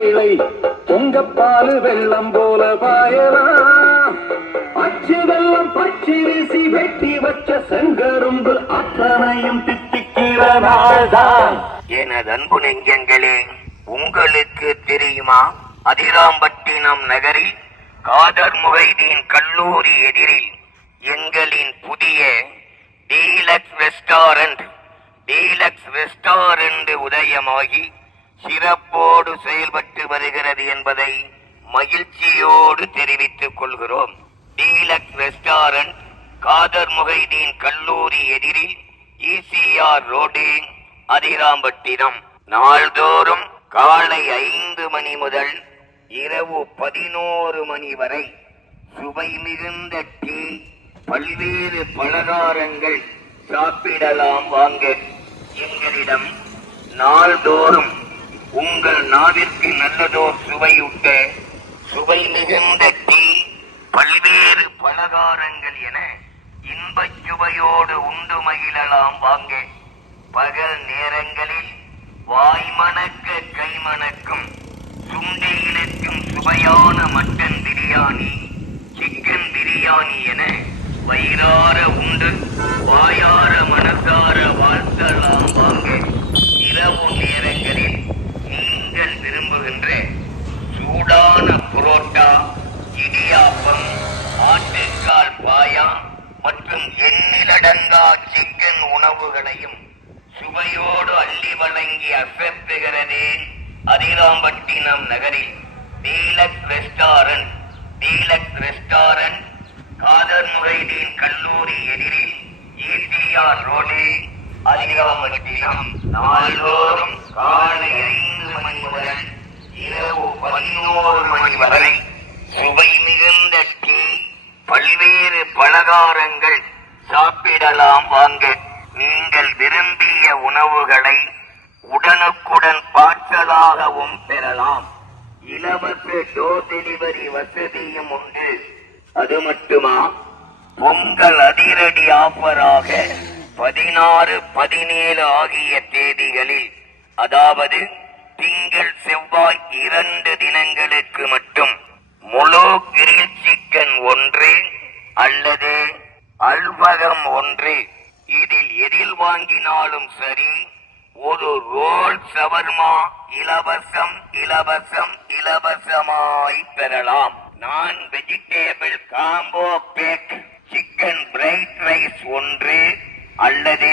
இலை உங்க பாலு வெள்ளம் போல பாயலாம் பச்சை வெள்ளம் பச்சரிசி வெட்டி வச்ச செங்கரும்பு அத்தனையும் தித்திக்கிற நாள்தான் எனது அன்பு நெஞ்சங்களே உங்களுக்கு தெரியுமா? அதிராம்பட்டினம் நகரில் காதர் முகைதீன் கல்லூரி எதிரில் எங்களின் புதிய டீலக்ஸ் ரெஸ்டாரண்ட் டீலக்ஸ் ரெஸ்டாரண்ட் உதயமாகி சிறப்போடு செயல்பட்டு வருகிறது என்பதை மகிழ்ச்சியோடு தெரிவித்துக் கொள்கிறோம். டீலக் ரெஸ்டாரண்ட் காதர் முகைதீன் கல்லூரி எதிரில் இசிஆர் ரோடு அதிராம்பட்டினம். நாள்தோறும் காலை ஐந்து மணி முதல் இரவு பதினோரு மணி வரை சுவை மிகுந்த டீ பல்வேறு பலகாரங்கள் சாப்பிடலாம் வாங்க. எங்களிடம் நாள்தோறும் உங்கள் நாவிற்கு நல்லதோர் சுவையூட்ட சுவை மிகுந்த டீ பல்வேறு பலகாரங்கள் என இன்பச் சுவையோடு உண்டு மகிழலாம் வாங்க. பகல் நேரங்களில் வாய் மணக்க கை மணக்கும் சுவையான மட்டன் பிரியாணி சிக்கன் பிரியாணி என வயிறார உண்டு வாயார மனசார வாழ் வாங்க இரவு நேரங்களில் நீங்கள் விரும்புகின்ற சூடான புரோட்டா இடியாப்பம் ஆட்டுக்கால் பாயா மற்றும் எண்ணிலடங்கா சிக்கன் உணவுகளையும் சுவையோடு அள்ளி வழங்கி அசத்துகிறது அதிராம்பட்டினம் நகரில் deluxe restaurant deluxe restaurant Kader Mohideen கல்லூரி எதிரில் ஈடிஆர் ரோடு அதிராம்பட்டினம் நாள்தோறும் காலை ஐந்து மணி முதல் இரவு பதினோரு மணி வரை சுவை மிகுந்த டீ பல்வேறு பலகாரங்கள் சாப்பிடலாம் வாங்க. நீங்கள் விரும்பிய உணவுகளை உடனுக்குடன் பார்சலாகவும் பெறலாம். இலவச டோர் டெலிவரி வசதியும் உண்டு. அது மட்டுமா? பொங்கல் அதிரடி ஆஃபராக பதினாறு பதினேழு ஆகிய தேதிகளில் அதாவது திங்கள் செவ்வாய் இரண்டு தினங்களுக்கு மட்டும் முழு கிரில் சிக்கன் ஒன்று அல்லது அல்வகம் ஒன்று. இதில் எதில் வாங்கினாலும் சரி ஒரு ரோல் சவர்மா இலவசம் இலவசம் இலவசமாய் பெறலாம். நான் vegetable combo pack chicken fried rice ஒன்று அல்லது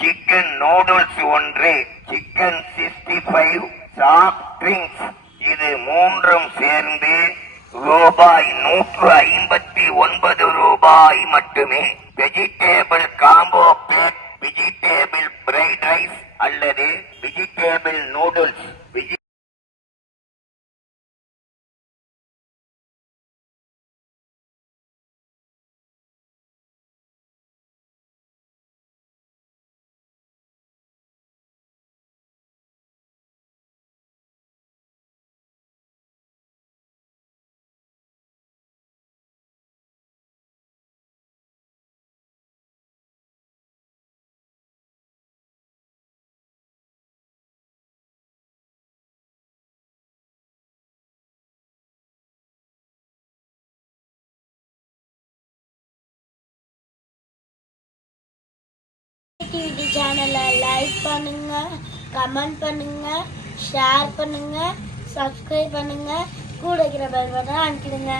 சிக்கன் நூடுல்ஸ் ஒன்று chicken sixty five soft drinks இது மூன்றும் சேர்ந்து ரூபாய் நூற்று ஐம்பத்தி ஒன்பது ரூபாய் மட்டுமே. வெஜிடேபிள் கார் டிவி சேனலை லைக் பண்ணுங்க கமெண்ட் பண்ணுங்க ஷேர் பண்ணுங்க சப்ஸ்கிரைப் பண்ணுங்க. கூட இருக்கிற பெல் பட்டன் அனுப்பிடுங்க